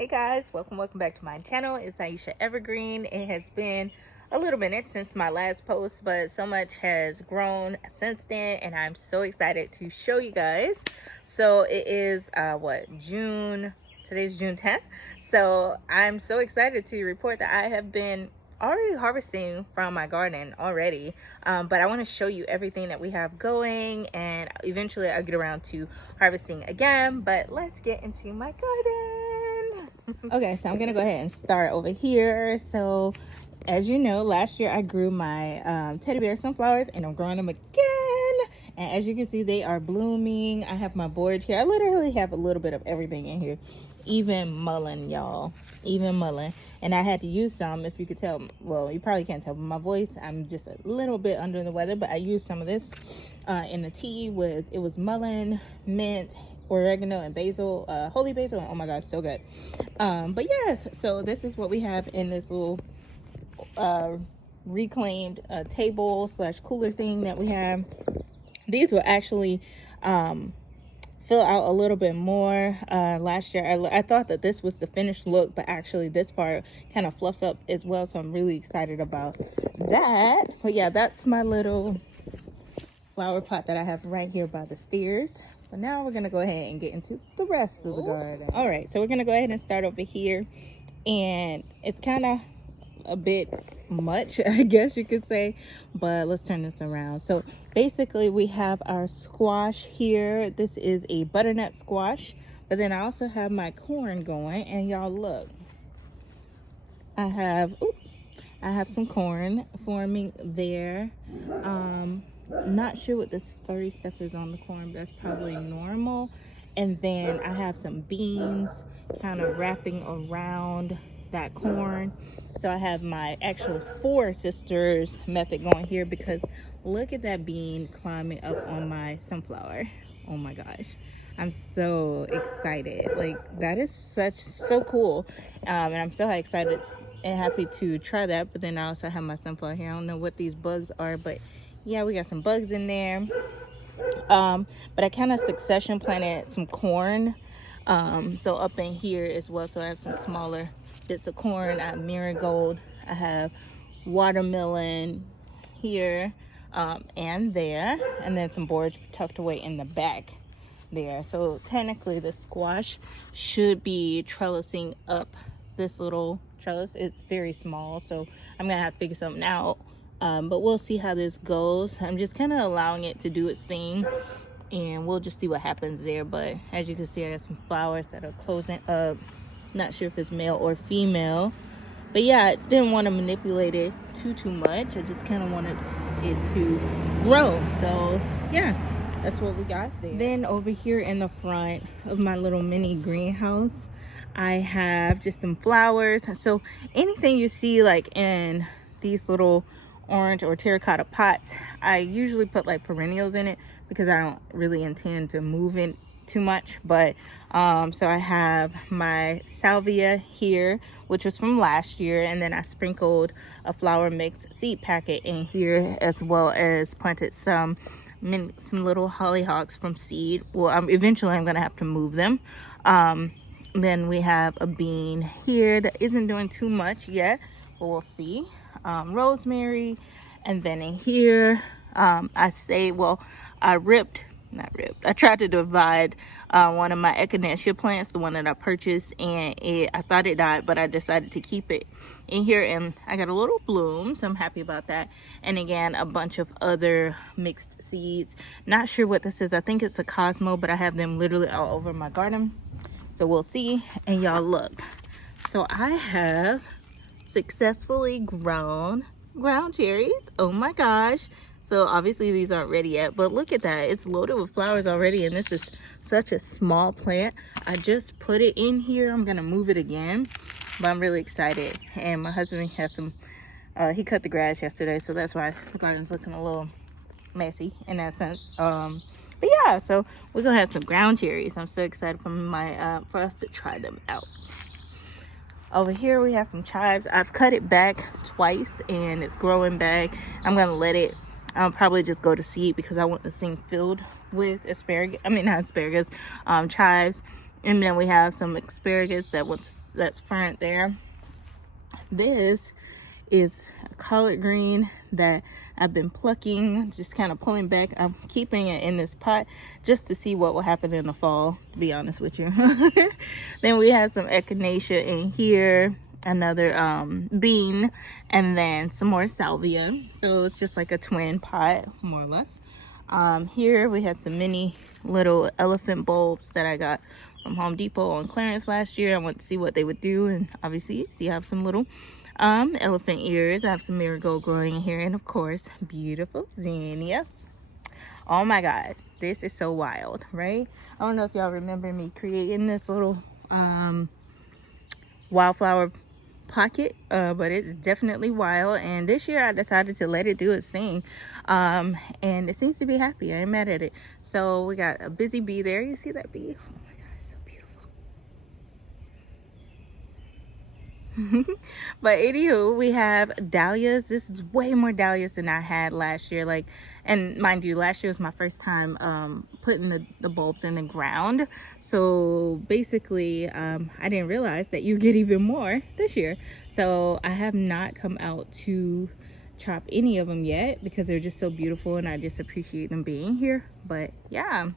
Hey guys, welcome back to my channel. It's Aisha Evergreen. It has been a little minute since my last post, but so much has grown since then, and I'm so excited to show you guys. So it is June. Today's June 10th. So I'm so excited to report that I have been already harvesting from my garden already, but I want to show you everything that we have going, and eventually I'll get around to harvesting again. But let's get into my garden. Okay, so I'm gonna go ahead and start over here. So as you know, last year I grew my teddy bear sunflowers, and I'm growing them again, and as you can see, they are blooming. I have my borage here. I literally have a little bit of everything in here, even mullein, y'all, even mullein. And I had to use some, if you could tell. Well, you probably can't tell by my voice, I'm just a little bit under the weather, but I used some of this in the tea. With it was mullein, mint, oregano, and basil, holy basil, and oh my god, so good. But yes, so this is what we have in this little reclaimed table slash cooler thing that we have. These will actually fill out a little bit more. Last year I thought that this was the finished look, but actually this part kind of fluffs up as well, so I'm really excited about that. But yeah, that's my little flower pot that I have right here by the stairs. But now we're gonna go ahead and get into the rest of the garden. All right, so we're gonna go ahead and start over here, and it's kind of a bit much, I guess you could say, but let's turn this around. So basically we have our squash here. This is a butternut squash, but then I also have my corn going, and y'all look, I have some corn forming there. Not sure what this furry stuff is on the corn, but that's probably normal. And then I have some beans kind of wrapping around that corn. So I have my actual four sisters method going here, because look at that bean climbing up on my sunflower. Oh my gosh, I'm so excited. Like, that is so cool. And I'm so excited and happy to try that. But then I also have my sunflower here. I don't know what these bugs are, but yeah, we got some bugs in there. But I kind of succession planted some corn, so up in here as well. So I have some smaller bits of corn. I have marigold, I have watermelon here, and there, and then some borage tucked away in the back there. So technically the squash should be trellising up this little trellis. It's very small, so I'm gonna have to figure something out. But we'll see how this goes. I'm just kind of allowing it to do its thing, and we'll just see what happens there. But as you can see, I got some flowers that are closing up. Not sure if it's male or female, but yeah, I didn't want to manipulate it too much. I just kind of wanted it to grow. So yeah, that's what we got there. Then over here in the front of my little mini greenhouse, I have just some flowers. So anything you see like in these little orange or terracotta pots, I usually put like perennials in it, because I don't really intend to move it too much. But so I have my salvia here, which was from last year, and then I sprinkled a flower mix seed packet in here, as well as planted some little hollyhocks from seed. Well, eventually I'm gonna have to move them. Then we have a bean here that isn't doing too much yet, but we'll see. Rosemary, and then in here I tried to divide one of my echinacea plants, the one that I purchased, and I thought it died, but I decided to keep it in here, and I got a little bloom, so I'm happy about that. And again, a bunch of other mixed seeds. Not sure what this is. I think it's a Cosmo, but I have them literally all over my garden, so we'll see. And y'all look, so I have successfully grown ground cherries. Oh my gosh. So obviously these aren't ready yet, but look at that, it's loaded with flowers already, and this is such a small plant. I just put it in here. I'm gonna move it again, but I'm really excited. And my husband has some he cut the grass yesterday, so that's why the garden's looking a little messy in that sense. But yeah, so we're gonna have some ground cherries. I'm so excited for us to try them out. Over here we have some chives. I've cut it back twice and it's growing back. I'm gonna let it probably just go to seed, because I want this thing filled with chives. And then we have some asparagus that once that's front there. This is a collard green that I've been plucking, just kind of pulling back. I'm keeping it in this pot just to see what will happen in the fall, to be honest with you. Then we have some echinacea in here, another bean, and then some more salvia. So it's just like a twin pot, more or less. Here we had some mini little elephant bulbs that I got from Home Depot on clearance last year. I went to see what they would do, and obviously see I have some little elephant ears. I have some marigold growing in here, and of course beautiful zinnias. Oh my god, this is so wild, right? I don't know if y'all remember me creating this little wildflower pocket, but it's definitely wild, and this year I decided to let it do its thing, and it seems to be happy. I ain't mad at it. So we got a busy bee there. You see that bee? Oh my gosh, so beautiful. But anywho, we have dahlias. This is way more dahlias than I had last year. Like, and mind you, last year was my first time putting the bulbs in the ground. So basically, I didn't realize that you get even more this year. So I have not come out to chop any of them yet because they're just so beautiful, and I just appreciate them being here. But yeah,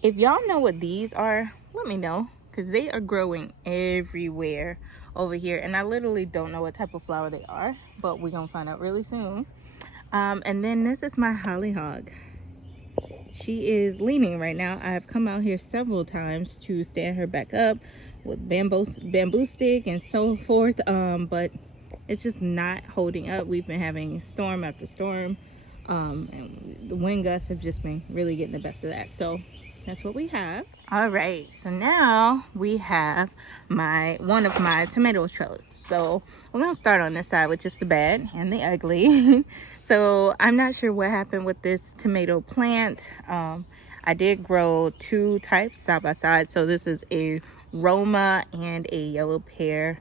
if y'all know what these are, let me know, because they are growing everywhere over here, and I literally don't know what type of flower they are, but we're gonna find out really soon. And then this is my hollyhock. She is leaning right now. I have come out here several times to stand her back up with bamboo stick and so forth, but it's just not holding up. We've been having storm after storm, and the wind gusts have just been really getting the best of that. So that's what we have. All right, so now we have one of my tomato trellis. So we're gonna start on this side with just the bad and the ugly. So I'm not sure what happened with this tomato plant. I did grow two types side by side. So this is a Roma and a yellow pear.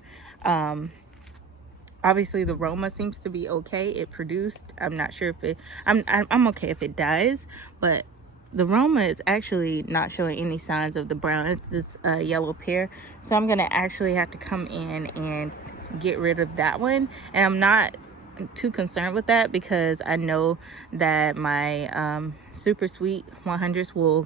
Obviously the Roma seems to be okay. It produced. I'm not sure if I'm okay if it dies, but the Roma is actually not showing any signs of the brown. It's this yellow pear. So I'm gonna actually have to come in and get rid of that one. And I'm not too concerned with that because I know that my super sweet 100s will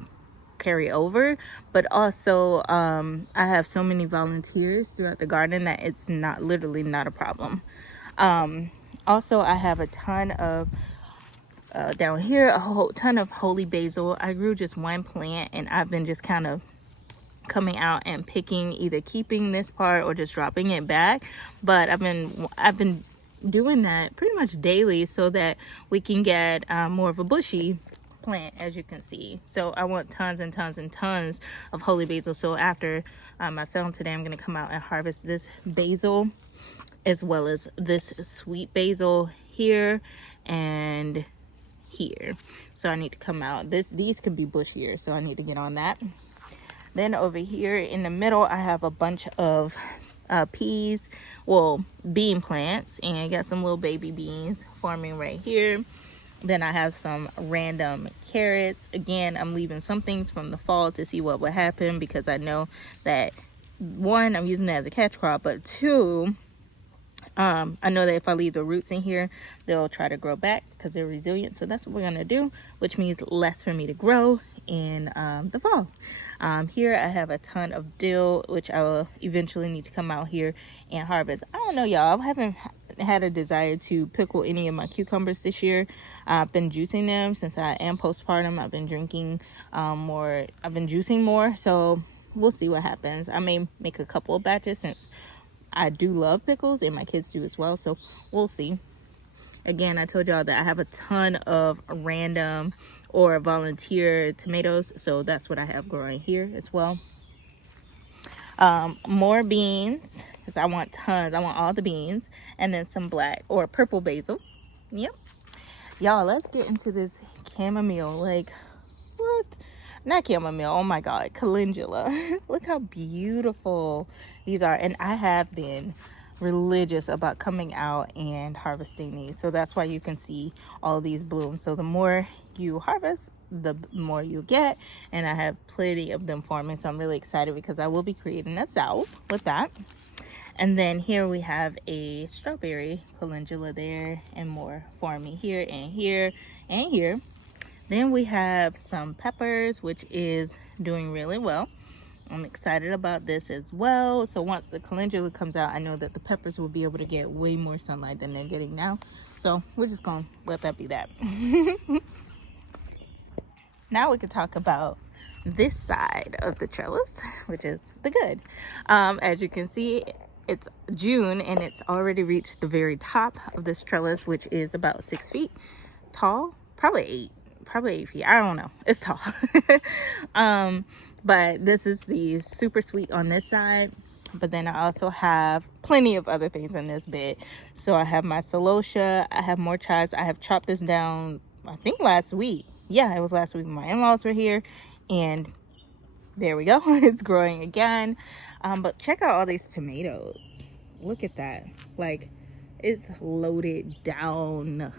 carry over. But also I have so many volunteers throughout the garden that it's literally not a problem. Also, I have a ton of down here, a whole ton of holy basil. I grew just one plant, and I've been just kind of coming out and picking, either keeping this part or just dropping it back. But I've been doing that pretty much daily so that we can get more of a bushy plant, as you can see. So I want tons and tons and tons of holy basil. So after I film today, I'm going to come out and harvest this basil as well as this sweet basil here and here. So I need to come out. These could be bushier, so I need to get on that. Then over here in the middle, I have a bunch of peas, well, bean plants, and I got some little baby beans forming right here. Then I have some random carrots. Again, I'm leaving some things from the fall to see what would happen, because I know that, one, I'm using it as a catch crop, but two, I know that if I leave the roots in here, they'll try to grow back because they're resilient. So that's what we're gonna do, which means less for me to grow in the fall. Here I have a ton of dill, which I will eventually need to come out here and harvest. I don't know, y'all, I haven't had a desire to pickle any of my cucumbers this year. I've been juicing them since I am postpartum. I've been drinking more. I've been juicing more, so we'll see what happens. I may make a couple of batches since I do love pickles, and my kids do as well, so we'll see. Again, I told y'all that I have a ton of random or volunteer tomatoes, so that's what I have growing here as well. More beans, because I want tons. I want all the beans, and then some black or purple basil. Yep. Y'all, let's get into this chamomile. Like, what? Not chamomile, oh my god, calendula. Look how beautiful these are. And I have been religious about coming out and harvesting these, so that's why you can see all of these blooms. So the more you harvest, the more you get, and I have plenty of them forming, so I'm really excited because I will be creating a salve with that. And then here we have a strawberry calendula there, and more forming here and here and here. Then we have some peppers, which is doing really well. I'm excited about this as well. So once the calendula comes out, I know that the peppers will be able to get way more sunlight than they're getting now. So we're just gonna let that be that. Now we can talk about this side of the trellis, which is the good. As you can see, it's June and it's already reached the very top of this trellis, which is about 6 feet tall, probably 8 feet. I don't know, it's tall. But this is the super sweet on this side. But then I also have plenty of other things in this bed. So I have my celosia, I have more chives. I have chopped this down, I think last week. Yeah, it was last week when my in-laws were here, and there we go. It's growing again. But check out all these tomatoes. Look at that. Like, it's loaded down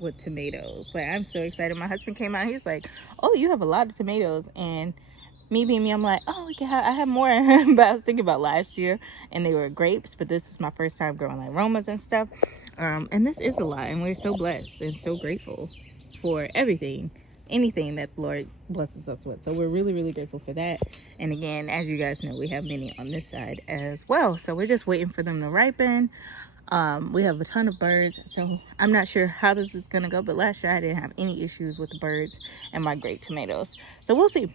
with tomatoes. Like, I'm so excited. My husband came out, he's like, oh, you have a lot of tomatoes. And me being me, I'm like, oh, we can have, I have more. But I was thinking about last year and they were grapes, but this is my first time growing like Romas and stuff. And this is a lot, and we're so blessed and so grateful for everything, anything that the Lord blesses us with. So we're really, really grateful for that. And again, as you guys know, we have many on this side as well. So we're just waiting for them to ripen. We have a ton of birds, so I'm not sure how this is gonna go, but last year I didn't have any issues with the birds and my grape tomatoes. So we'll see.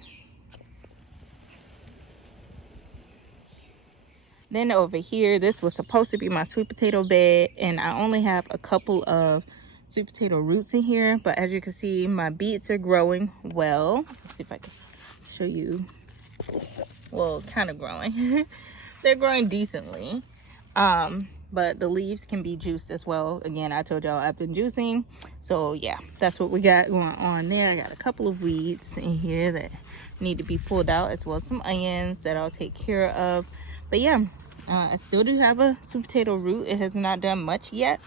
Then over here, this was supposed to be my sweet potato bed, and I only have a couple of sweet potato roots in here, but as you can see, my beets are growing well. Let's see if I can show you. Well, kind of growing. They're growing decently. But the leaves can be juiced as well. Again, I told y'all I've been juicing. So yeah, that's what we got going on there. I got a couple of weeds in here that need to be pulled out, as well as some onions that I'll take care of. But yeah, I still do have a sweet potato root. It has not done much yet.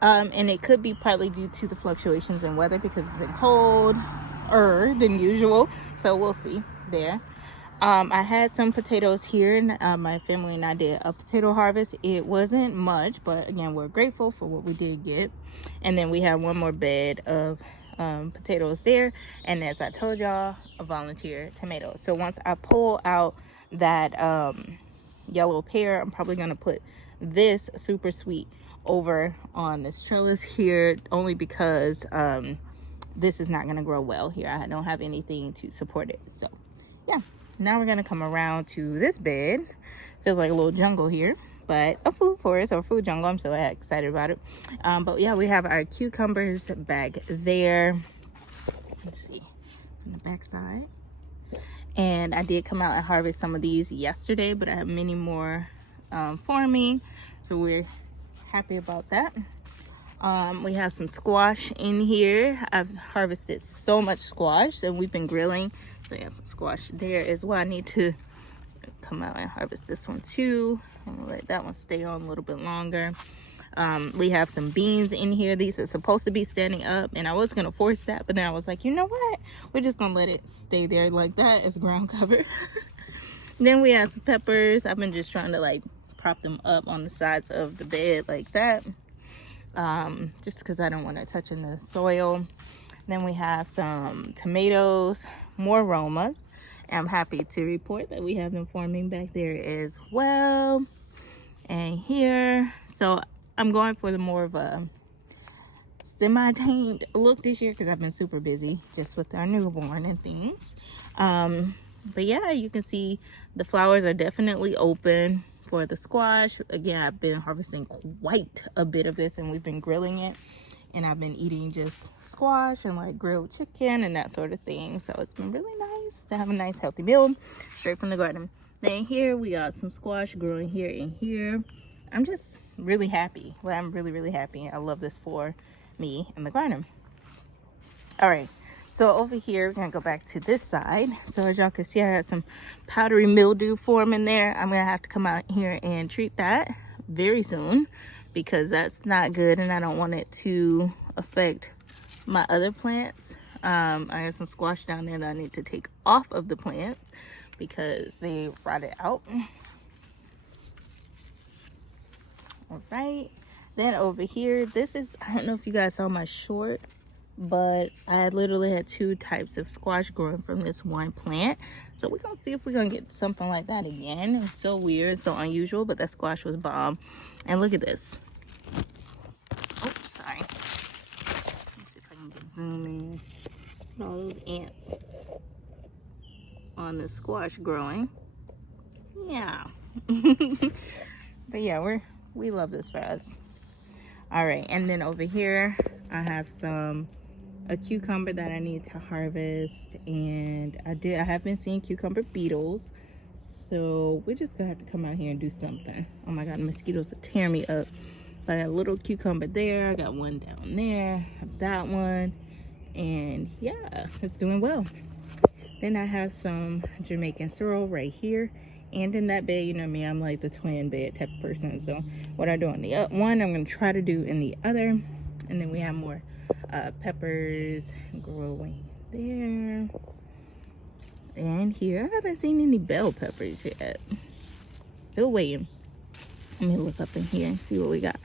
And it could be partly due to the fluctuations in weather because it's been colder than usual. So we'll see there. I had some potatoes here, and my family and I did a potato harvest. It wasn't much, but again, we're grateful for what we did get. And then we have one more bed of potatoes there, and as I told y'all, a volunteer tomato. So once I pull out that yellow pear, I'm probably gonna put this super sweet over on this trellis here, only because this is not gonna grow well here. I don't have anything to support it. So yeah, now we're gonna come around to this bed. Feels like a little jungle here, but a food forest or food jungle. I'm so excited about it. But yeah, we have our cucumbers back there. Let's see from the back side. And I did come out and harvest some of these yesterday, but I have many more forming, so we're happy about that. We have some squash in here. I've harvested so much squash, and we've been grilling, so yeah, some squash there as well. I need to come out and harvest this one too. I'm gonna let that one stay on a little bit longer. We have some beans in here. These are supposed to be standing up, and I was gonna force that, but then I was like, you know what, we're just gonna let it stay there like that as ground cover. Then we have some peppers. I've been just trying to like prop them up on the sides of the bed like that, just because I don't want to touch in the soil. Then we have some tomatoes, more Romas, and I'm happy to report that we have them forming back there as well. And here, so I'm going for the more of a semi-tamed look this year because I've been super busy just with our newborn and things. But yeah, you can see the flowers are definitely open for the squash. Again, I've been harvesting quite a bit of this, and we've been grilling it, and I've been eating just squash and like grilled chicken and that sort of thing. So it's been really nice to have a nice healthy meal straight from the garden. Then here we got some squash growing here and here. I'm just really happy. Well, I'm really, really happy. I love this for me in the garden. All right, so over here, we're gonna go back to this side. So as y'all can see, I got some powdery mildew forming there. I'm gonna have to come out here and treat that very soon because that's not good, and I don't want it to affect my other plants. I have some squash down there that I need to take off of the plant because they rotted out. All right, then over here, this is, I don't know if you guys saw my short, but I literally had 2 types of squash growing from this one plant. So we're gonna see if we're gonna get something like that again. It's so weird, so unusual, but that squash was bomb. And look at this. Oops, sorry. Let's see if I can get zoom in. Look at all those ants on the squash growing. Yeah. But yeah, we love this for us. All right, and then over here I have a cucumber that I need to harvest, and I have been seeing cucumber beetles, so we're just gonna have to come out here and do something. Oh my god, the mosquitoes are tearing me up. I got a little cucumber there, I got one down there, I have that one, and yeah, it's doing well. Then I have some Jamaican sorrel right here, and in that bed, you know me, I'm like the twin bed type of person. So what I do on the one, I'm gonna try to do in the other. And then we have more peppers growing there. And here, I haven't seen any bell peppers yet. Still waiting. Let me look up in here and see what we got.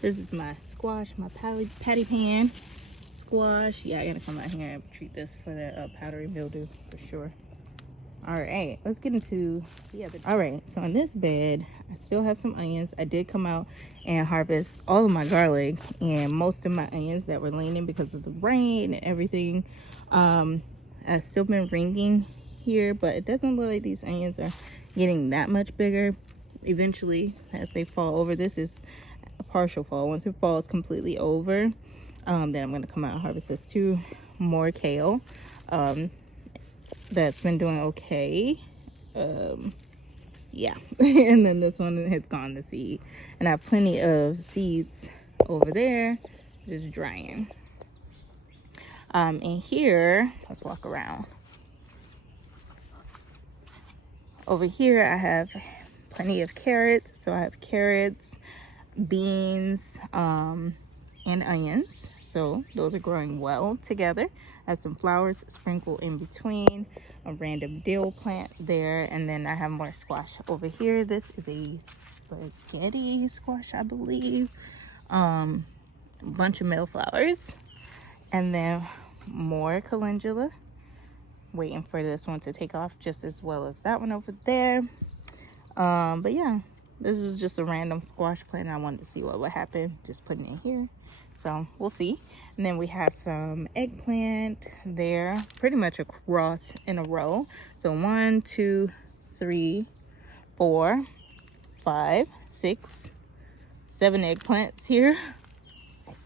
This is my squash, my patty pan squash. Yeah, I gotta come out here and treat this for the powdery mildew for sure. All right, let's get into the other. All right, so in this bed, I still have some onions. I did come out and harvest all of my garlic and most of my onions that were leaning because of the rain and everything. I've still been ringing here, but it doesn't look like these onions are getting that much bigger. Eventually, as they fall over, this is a partial fall. Once it falls completely over, then I'm going to come out and harvest this too. More kale. That's been doing okay. Yeah. And then this one has gone to seed, and I have plenty of seeds over there just drying. And here, let's walk around. Over here I have plenty of carrots. So I have carrots, beans, and onions. So those are growing well together. I have some flowers sprinkled in between, a random dill plant there, and then I have more squash over here. This is a spaghetti squash, I believe. A bunch of milleflowers, and then more calendula. Waiting for this one to take off just as well as that one over there. But yeah, this is just a random squash plant. I wanted to see what would happen, just putting it here. So we'll see. And then we have some eggplant there, pretty much across in a row. So 1, 2, 3, 4, 5, 6, 7 eggplants here.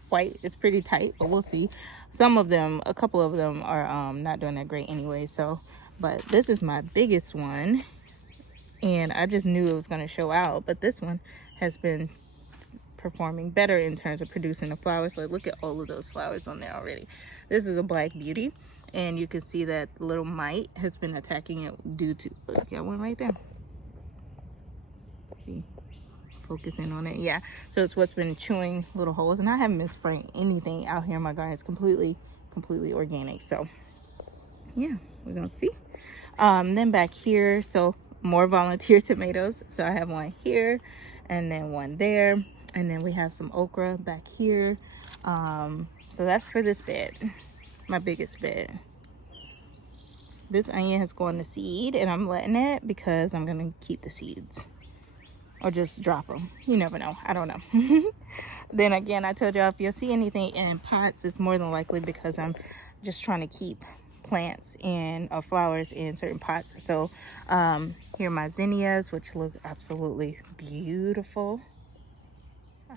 White is pretty tight, but we'll see. Some of them, a couple of them are not doing that great anyway. So, but this is my biggest one, and I just knew it was going to show out. But this one has been performing better in terms of producing the flowers. Like, look at all of those flowers on there already. This is a black beauty, and you can see that the little mite has been attacking it due to, look, got one right there. See, focusing on it. Yeah, so it's what's been chewing little holes, and I haven't been spraying anything out here in my garden. It's completely organic. So yeah, we're gonna see. Then back here, so more volunteer tomatoes. So I have one here and then one there, and then we have some okra back here. So that's for this bed, my biggest bed. This onion has gone to seed, and I'm letting it because I'm gonna keep the seeds or just drop them. You never know. I don't know. Then again, I told y'all, if you see anything in pots, it's more than likely because I'm just trying to keep plants and flowers in certain pots. So here are my zinnias, which look absolutely beautiful.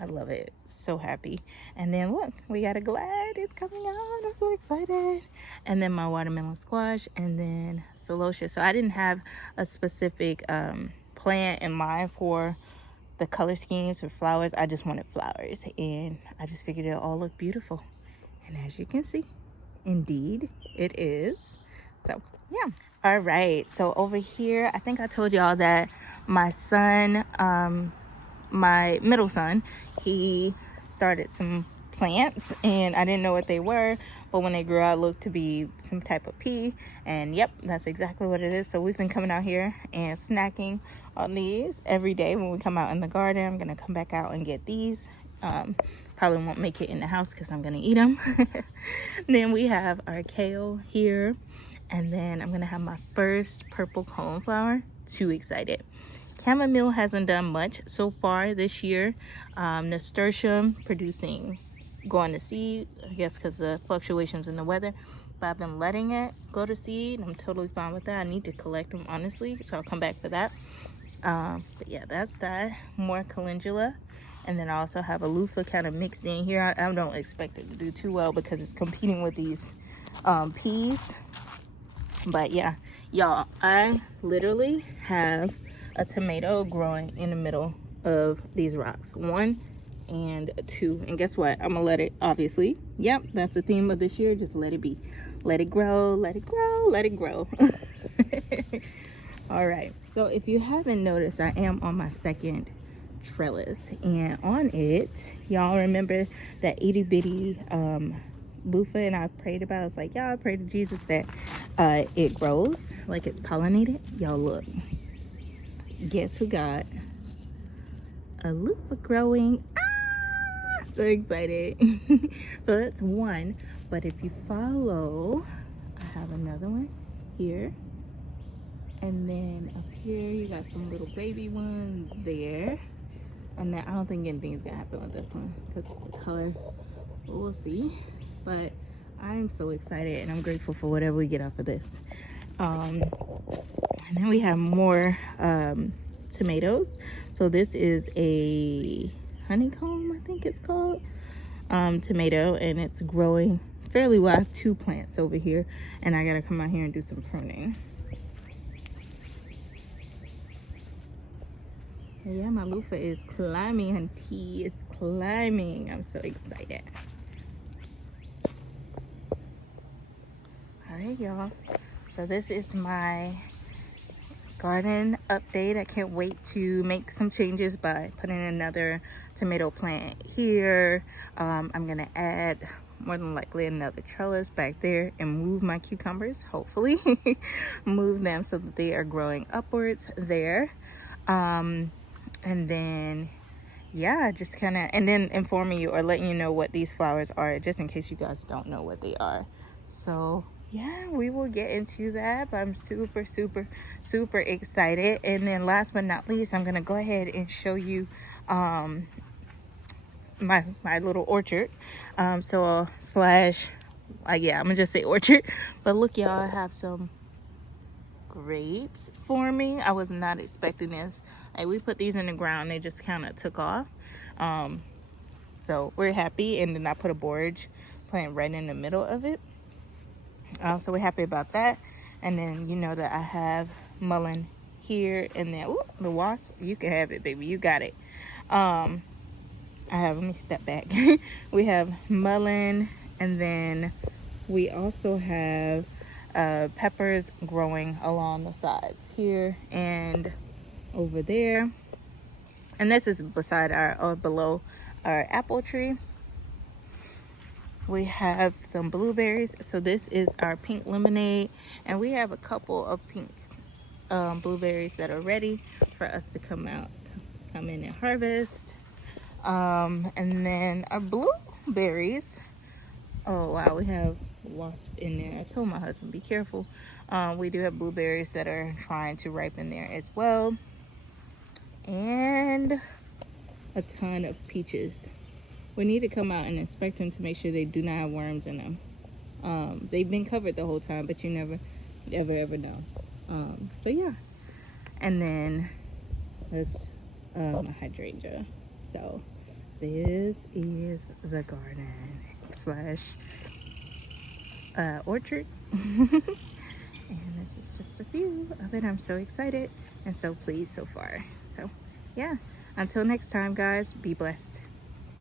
I love it. So happy. And then look, we got a glad. It's coming out. I'm so excited. And then my watermelon squash, and then celosia. So I didn't have a specific plant in mind for the color schemes for flowers. I just wanted flowers, and I just figured it'll all look beautiful. And as you can see, indeed it is. So yeah. All right, so over here, I think I told y'all that my son, my middle son, he started some plants, and I didn't know what they were, but when they grew out, it looked to be some type of pea, and yep, that's exactly what it is. So we've been coming out here and snacking on these every day when we come out in the garden. I'm gonna come back out and get these. Probably won't make it in the house because I'm gonna eat them. Then we have our kale here, and then I'm gonna have my first purple coneflower. Too excited. Chamomile hasn't done much so far this year. Nasturtium going to seed, I guess because of fluctuations in the weather, but I've been letting it go to seed. I'm totally fine with that. I need to collect them, honestly, so I'll come back for that. But yeah, that's that. More calendula. And then I also have a loofah kind of mixed in here. I don't expect it to do too well because it's competing with these peas. But yeah, y'all, I literally have a tomato growing in the middle of these rocks. 1 and 2. And guess what? I'm gonna let it, obviously. Yep, that's the theme of this year. Just let it be. Let it grow, let it grow, let it grow. All right, so if you haven't noticed, I am on my second trellis, and on it, y'all remember that itty bitty loofah, and I prayed about. It's like, y'all, I pray to Jesus that it grows like it's pollinated. Y'all, look, guess who got a loofah growing? Ah, so excited. So that's one, but if you follow, I have another one here, and then up here you got some little baby ones there. And then I don't think anything's gonna happen with this one because the color, we'll see. But I'm so excited and I'm grateful for whatever we get off of this. And then we have more tomatoes. So this is a honeycomb, I think it's called, tomato, and it's growing fairly well. I have 2 plants over here, and I gotta come out here and do some pruning. Yeah, my loofah is climbing, hunty. It's climbing. I'm so excited. All right, y'all. So this is my garden update. I can't wait to make some changes by putting another tomato plant here. I'm gonna add more than likely another trellis back there and move my cucumbers, hopefully. Move them so that they are growing upwards there. And then yeah, just kind of, and then informing you or letting you know what these flowers are, just in case you guys don't know what they are. So yeah, we will get into that, but I'm super excited. And then last but not least, I'm gonna go ahead and show you my little orchard. Slash, yeah, I'm gonna just say orchard. But look, y'all, I have some grapes forming. I was not expecting this. Like, we put these in the ground, they just kind of took off. So we're happy. And then I put a borage plant right in the middle of it. So we're happy about that. And then you know that I have mullein here, and then ooh, the wasp, you can have it, baby, you got it. Let me step back. We have mullein, and then we also have peppers growing along the sides here and over there. And this is beside or below our apple tree. We have some blueberries. So this is our pink lemonade, and we have a couple of pink blueberries that are ready for us to come in and harvest. And then our blueberries, oh wow, we have wasp in there. I told my husband, be careful. We do have blueberries that are trying to ripen there as well, and a ton of peaches. We need to come out and inspect them to make sure they do not have worms in them. They've been covered the whole time, but you never ever know. So yeah, and then this a hydrangea. So this is the garden slash orchard. And this is just a view of it. I'm so excited and so pleased so far. So yeah, until next time, guys, be blessed.